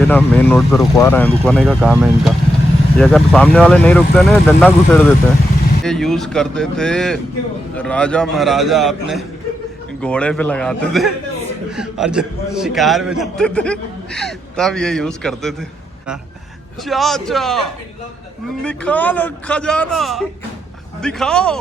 आगे ना main road पे रुकवा रहे हैं, रुकवाने का काम है इनका। ये अगर सामने वाले नहीं रुकते ना, डंडा घुसेड़ देते हैं। ये यूज़ करते थे राजा महाराजा, अपने घोड़े पे लगाते थे और जब शिकार में जाते थे तब ये यूज़ करते थे। चाचा निकालो खजाना, दिखाओ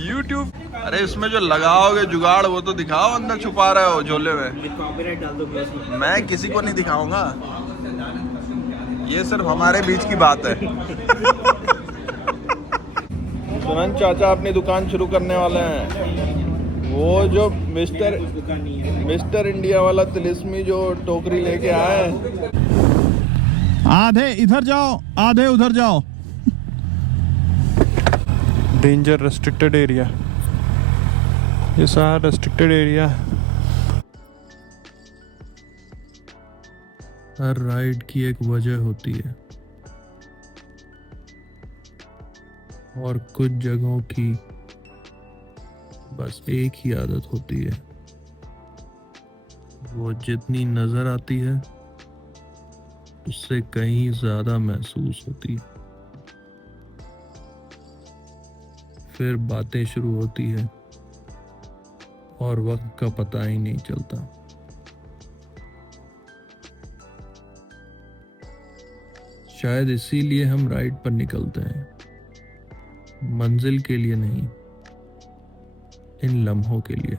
YouTube। अरे इसमें जो लगाओगे जुगाड़ वो तो दिखाओ, अंदर छुपा रहे हो झोले में। कॉपीराइट डाल दोगे उसमें। मैं किसी को नहीं दिखाऊंगा, ये सिर्फ हमारे बीच की बात है। सुनन चाचा अपनी दुकान शुरू करने वाले हैं। वो जो मिस्टर इंडिया वाला तिलिस्मी जो टोकरी लेके आए, आधे इधर जाओ आधे उधर जाओ। डेंजर रेस्ट्रिक्टेड एरिया, ये सारा रेस्ट्रिक्टेड एरिया। हर राइड की एक वजह होती है और कुछ जगहों की बस एक ही आदत होती है, वो जितनी नजर आती है उससे कहीं ज्यादा महसूस होती है। फिर बातें शुरू होती है और वक्त का पता ही नहीं चलता। शायद इसीलिए हम राइड पर निकलते हैं, मंजिल के लिए नहीं, इन लम्हों के लिए।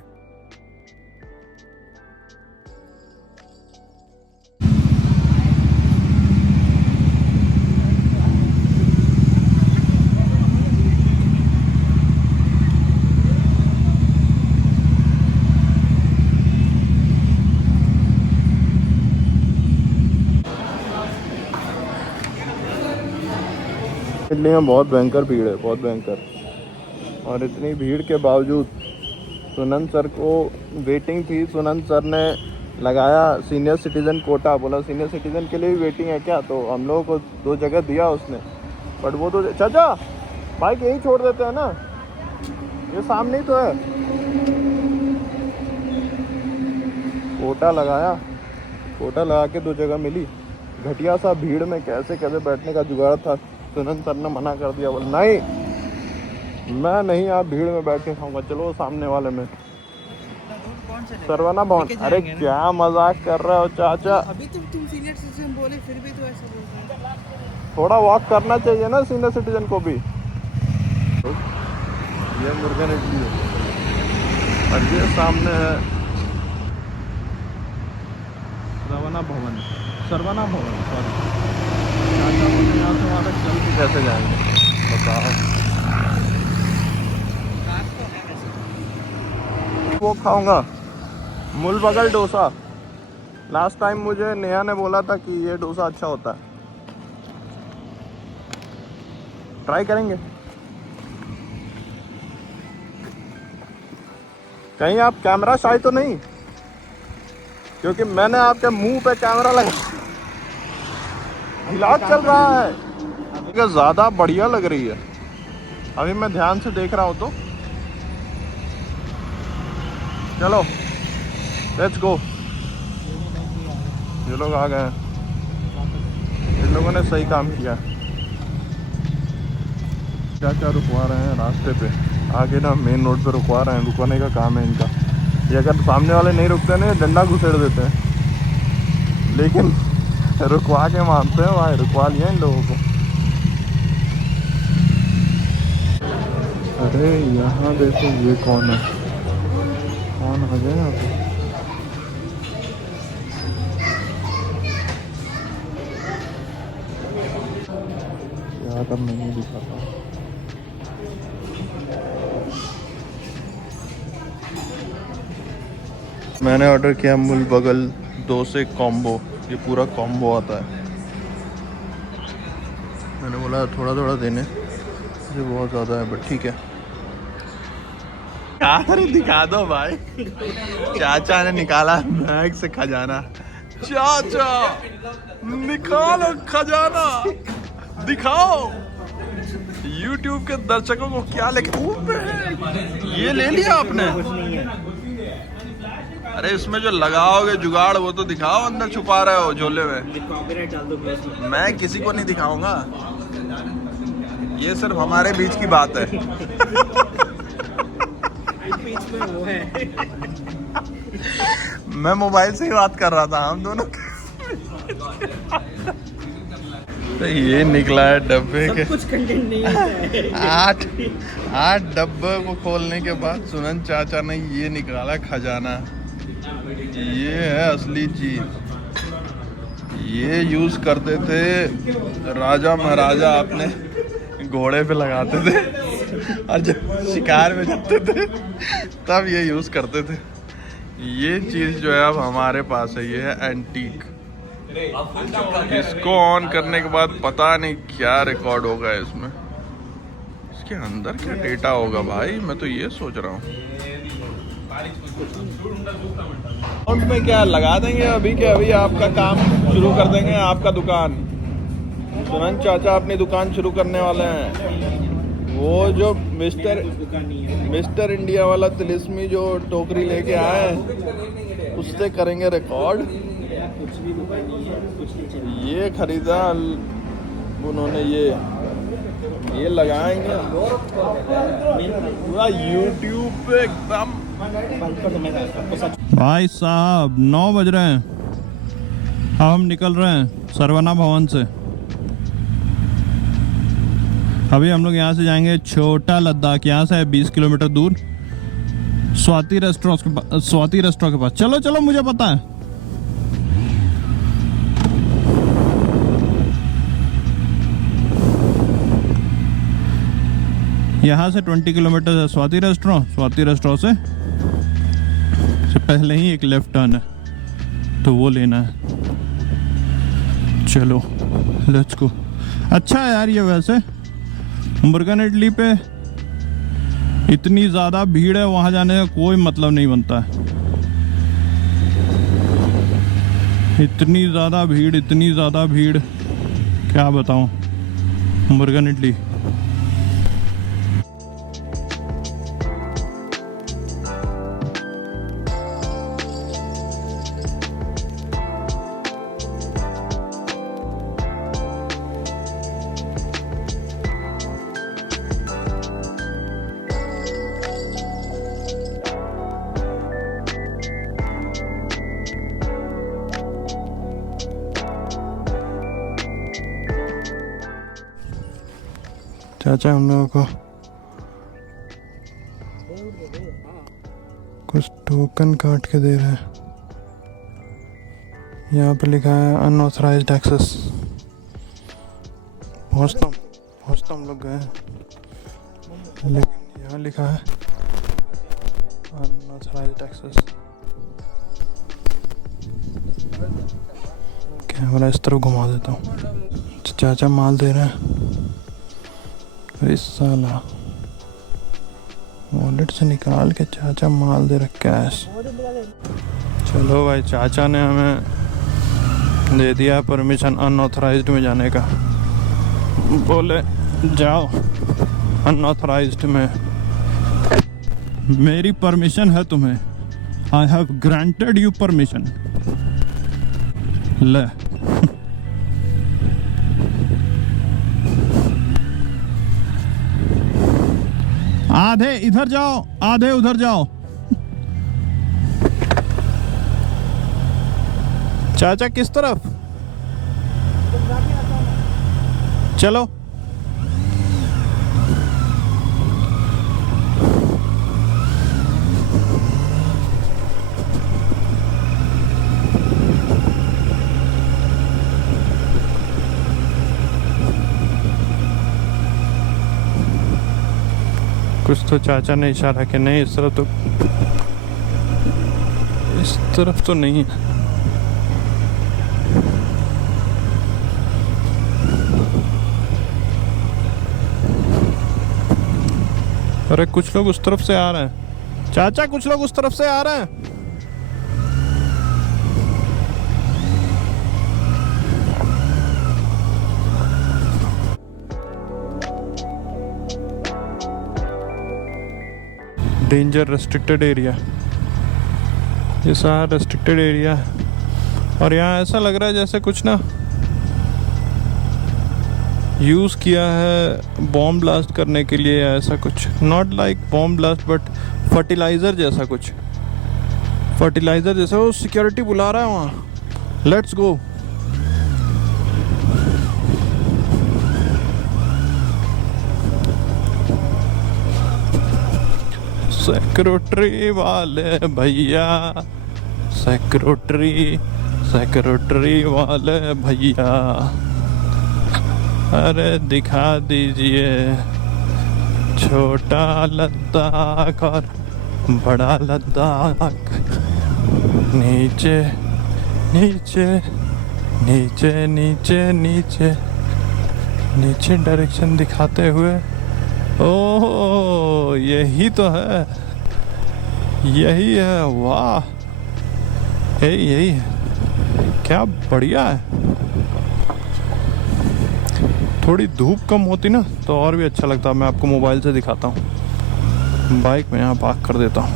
दिल्ली में बहुत भयंकर भीड़ है, बहुत भयंकर। और इतनी भीड़ के बावजूद सुनन सर को वेटिंग थी। सुनन सर ने लगाया सीनियर सिटीज़न कोटा, बोला सीनियर सिटीज़न के लिए भी वेटिंग है क्या, तो हम लोगों को 2 जगह दिया उसने। बट वो तो चाचा बाइक यही छोड़ देते हैं ना, ये सामने ही तो है। कोटा लगाया, कोटा लगा के 2 जगह मिली। घटिया सा भीड़ में कैसे कैसे बैठने का जुगाड़ था, सुनन सर ने मना कर दिया, बोला नहीं मैं नहीं आप भीड़ में बैठ के खाऊंगा, चलो सामने वाले में सरवना भवन। अरे क्या मजाक कर रहे हो चाचा, अभी तो तुम सीनियर सिटीजन बोले फिर भी तो ऐसा बोल रहे हो। थोड़ा वॉक करना चाहिए ना सीनियर सिटीजन को भी। ये मुर्गन इडली है और ये सामने है सरवना भवन, सरवना भवन सॉरी। चाचा बोले यहाँ से वहाँ तक चल के कैसे जाएंगे बताओ। वो खाऊंगा मूल बगल डोसा। लास्ट टाइम मुझे नेहा ने बोला था कि ये डोसा अच्छा होता है, ट्राई करेंगे। कहीं आप कैमरा शाय तो नहीं, क्योंकि मैंने आपके मुंह पे कैमरा लगा, इलाज चल रहा है। ज़्यादा बढ़िया लग रही है, अभी मैं ध्यान से देख रहा हूँ तो। चलो लेट्स गो। ये लोग आ गए हैं, इन लोगों ने सही काम किया। क्या क्या रुकवा रहे हैं रास्ते पे, आगे ना मेन रोड पे रुकवा रहे हैं, रुकवाने का काम है इनका। ये अगर सामने वाले नहीं रुकते ना, डंडा घुसेड़ देते हैं। लेकिन रुकवा के मानते हैं भाई, रुकवा लिया इन लोगों को। अरे यहाँ देखो ये कौन है, कौन आ गया यहाँ पे। यहाँ तक नहीं दिखाता। मैंने ऑर्डर किया मूल बगल डोसे कॉम्बो, ये पूरा कॉम्बो आता है। मैंने बोला थोड़ा थोड़ा देने, ये बहुत ज़्यादा है बट ठीक है। अरे दिखा दो भाई, चाचा ने निकाला बैग से खजाना। चाचा निकालो खजाना, दिखाओ YouTube के दर्शकों को क्या लेके। ये ले लिया आपने, अरे इसमें जो लगाओगे जुगाड़ वो तो दिखाओ, अंदर छुपा रहे हो झोले में। कॉपीराइट डाल दो उसमें। मैं किसी को नहीं दिखाऊंगा, ये सिर्फ हमारे बीच की बात है। बीच में वो है। मैं मोबाइल से ही बात कर रहा था, हम दोनों। तो ये निकला है डब्बे के, कुछ कंटेंट नहीं होता है। 8 डब्बे को खोलने के बाद सुनन चाचा ने ये निकाला खजाना। ये है असली चीज। ये यूज करते थे राजा महाराजा, अपने घोड़े पे लगाते थे और जब शिकार में जाते थे तब ये यूज करते थे। ये चीज जो है अब हमारे पास है, ये है एंटीक। इसको ऑन करने के बाद पता नहीं क्या रिकॉर्ड होगा इसमें, इसके अंदर क्या डेटा होगा भाई, मैं तो ये सोच रहा हूँ। अकाउंट में क्या लगा देंगे अभी के अभी, आपका काम शुरू कर देंगे, आपका दुकान। सुनन चाचा अपनी दुकान शुरू करने वाले हैं। वो जो मिस्टर इंडिया वाला तिलिस्मी जो टोकरी लेके आए, उससे करेंगे रिकॉर्ड। कुछ भी दुकान नहीं है, कुछ नहीं चल। ये खरीदा उन्होंने, ये लगाएंगे पूरा यूट्यूब पे एकदम। भाई साहब 9 बज रहे हैं, अब हम निकल रहे हैं सरवना भवन से। अभी हम लोग यहाँ से जाएंगे छोटा लद्दाख, यहाँ से है 20 किलोमीटर दूर, स्वाति रेस्टोरेंट के पास। चलो चलो, मुझे पता है। यहाँ से 20 किलोमीटर है स्वाति रेस्टोरेंट से पहले ही एक लेफ्ट टर्न है, तो वो लेना है। चलो लेट्स गो। अच्छा है यार ये, वैसे मुर्गन इडली पे इतनी ज़्यादा भीड़ है, वहाँ जाने का कोई मतलब नहीं बनता है। इतनी ज़्यादा भीड़, क्या बताऊँ। मुर्गन इडली चाचा हम लोगों को कुछ टोकन काट के दे रहे हैं। यहाँ पे लिखा है अनऑथराइज्ड एक्सेस। पहुँचता हम लोग गए हैं, लेकिन यहाँ लिखा है अनऑथराइज्ड एक्सेस। कैमरा इस तरफ घुमा देता हूँ। चाचा माल दे रहे हैं। अरे साला, वॉलेट से निकाल के चाचा माल दे रहा कैश। चलो भाई, चाचा ने हमें दे दिया परमिशन अनऑथराइज्ड में जाने का। बोले जाओ अनऑथराइज्ड में, मेरी परमिशन है तुम्हें, I have granted you permission. ले आधे इधर जाओ, आधे उधर जाओ। चाचा किस तरफ? चलो कुछ तो चाचा ने इशारा कि नहीं, इस तरफ तो नहीं है। अरे कुछ लोग उस तरफ से आ रहे हैं चाचा, कुछ लोग उस तरफ से आ रहे हैं। Danger restricted area. ये सारा रेस्ट्रिक्टेड एरिया है और यहाँ ऐसा लग रहा है जैसे कुछ ना यूज़ किया है बॉम्ब ब्लास्ट करने के लिए या ऐसा कुछ। Not like bomb blast but fertiliser जैसा कुछ, फर्टिलाइज़र जैसा। वो सिक्योरिटी बुला रहा है वहाँ, लेट्स गो। सेक्रेटरी वाले भैया, सेक्रेटरी वाले भैया, अरे दिखा दीजिए छोटा लद्दाख और बड़ा लद्दाख। नीचे नीचे नीचे नीचे नीचे नीचे डायरेक्शन दिखाते हुए। ओह यही तो है, यही है। वाह यही है, क्या बढ़िया है। थोड़ी धूप कम होती ना तो और भी अच्छा लगता। मैं आपको मोबाइल से दिखाता हूँ। बाइक में यहाँ पार्क कर देता हूँ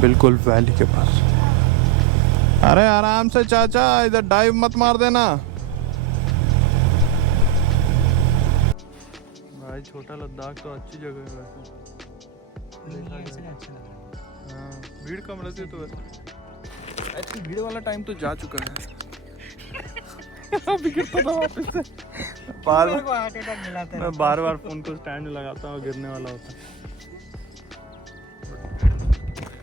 बिल्कुल वैली के पास। अरे आराम से चाचा, इधर डाइव मत मार देना भाई। छोटा लद्दाख तो अच्छी जगह है वैसे। हाँ भीड़ कम रहती है तो वैसे। ऐसी भीड़ वाला टाइम तो जा चुका है। अभी गिरता था वापस से। मैं बार बार फोन को स्टैंड में लगाता हूँ, गिरने वाला होता है।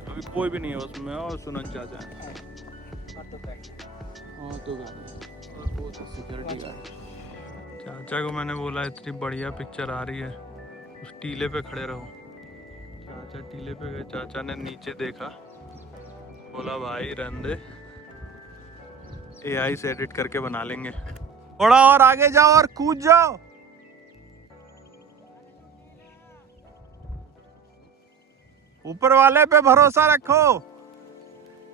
अभी कोई भी नहीं है उसमें और सुनन चाचा है। हाँ तो बहुत सिक्योरिटी गार्ड। चाचा को मैंने बोला इतनी बढ़िया पिक्चर आ रही है, उस टीले पे खड़े रहो। चाचा टीले पे गए, चाचा ने नीचे देखा, बोला भाई रहने दे, AI से एडिट करके बना लेंगे। थोड़ा और आगे जाओ और कूद जाओ। ऊपर वाले पे भरोसा रखो,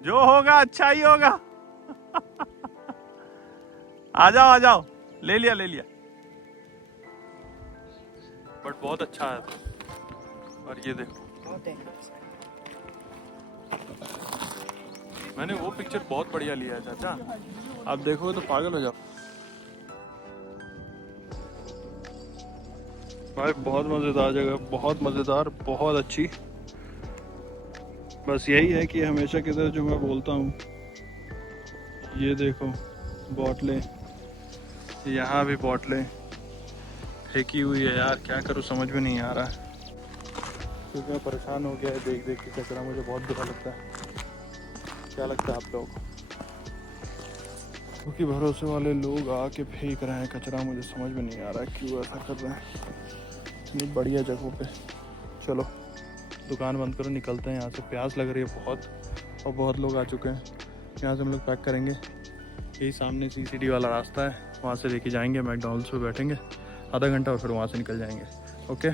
जो होगा अच्छा ही होगा। आ जाओ, ले लिया बट बहुत अच्छा है। और ये देखो, मैंने वो पिक्चर बहुत बढ़िया लिया है चाचा, आप देखोगे तो पागल हो जाओ भाई। बहुत मज़ेदार जगह, बहुत मज़ेदार, बहुत अच्छी। बस यही है कि हमेशा की तरह जो मैं बोलता हूँ, ये देखो बॉटलें, यहाँ भी बॉटलें फेंकी हुई है यार। क्या करूँ समझ में नहीं आ रहा है, क्योंकि मैं परेशान हो गया है देख देख के कचरा। मुझे बहुत बुरा लगता है। क्या लगता है आप लोगों को? क्योंकि भरोसे वाले लोग आके फेंक रहे हैं कचरा। मुझे समझ में नहीं आ रहा है क्यों ऐसा कर रहे हैं इतनी बढ़िया जगहों पे। चलो दुकान बंद करो, निकलते हैं यहाँ से। प्यास लग रही है बहुत और बहुत लोग आ चुके हैं। यहाँ से हम लोग पैक करेंगे। यही सामने CCD वाला रास्ता है, वहाँ से लेके जाएंगे मैकडॉनल्ड्स पे, बैठेंगे आधा घंटा और फिर वहाँ से निकल जाएंगे। ओके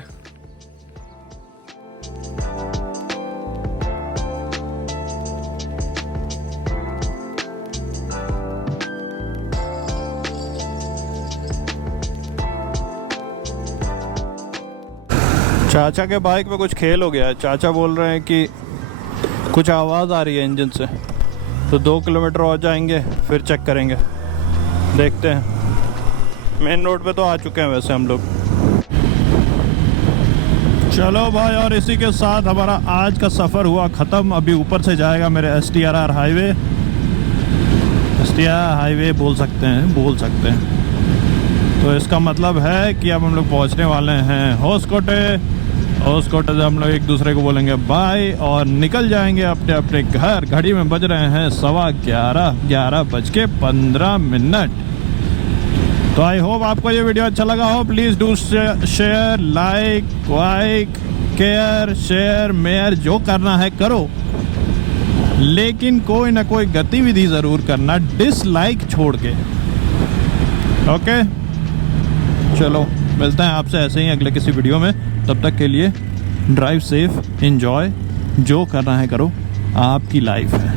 चाचा के बाइक पे कुछ खेल हो गया है। चाचा बोल रहे हैं कि कुछ आवाज़ आ रही है इंजन से, तो 2 किलोमीटर और जाएंगे फिर चेक करेंगे, देखते हैं। मेन रोड पे तो आ चुके हैं वैसे हम लोग। चलो भाई, और इसी के साथ हमारा आज का सफ़र हुआ ख़त्म। अभी ऊपर से जाएगा मेरे STRR हाईवे। STRR हाईवे बोल सकते हैं। तो इसका मतलब है कि अब हम लोग पहुंचने वाले हैं होसकोटे से हम लोग एक दूसरे को बोलेंगे बाय और निकल जाएंगे अपने अपने घर। घड़ी में बज रहे हैं 11:15। तो आई होप आपको ये वीडियो अच्छा लगा हो। Please do share, like, care, share, mayor, जो करना है करो, लेकिन कोई ना कोई गतिविधि ज़रूर करना, डिसलाइक छोड़ के। ओके चलो मिलते हैं आपसे ऐसे ही अगले किसी वीडियो में। तब तक के लिए ड्राइव सेफ, एंजॉय, जो करना है करो, आपकी लाइफ है।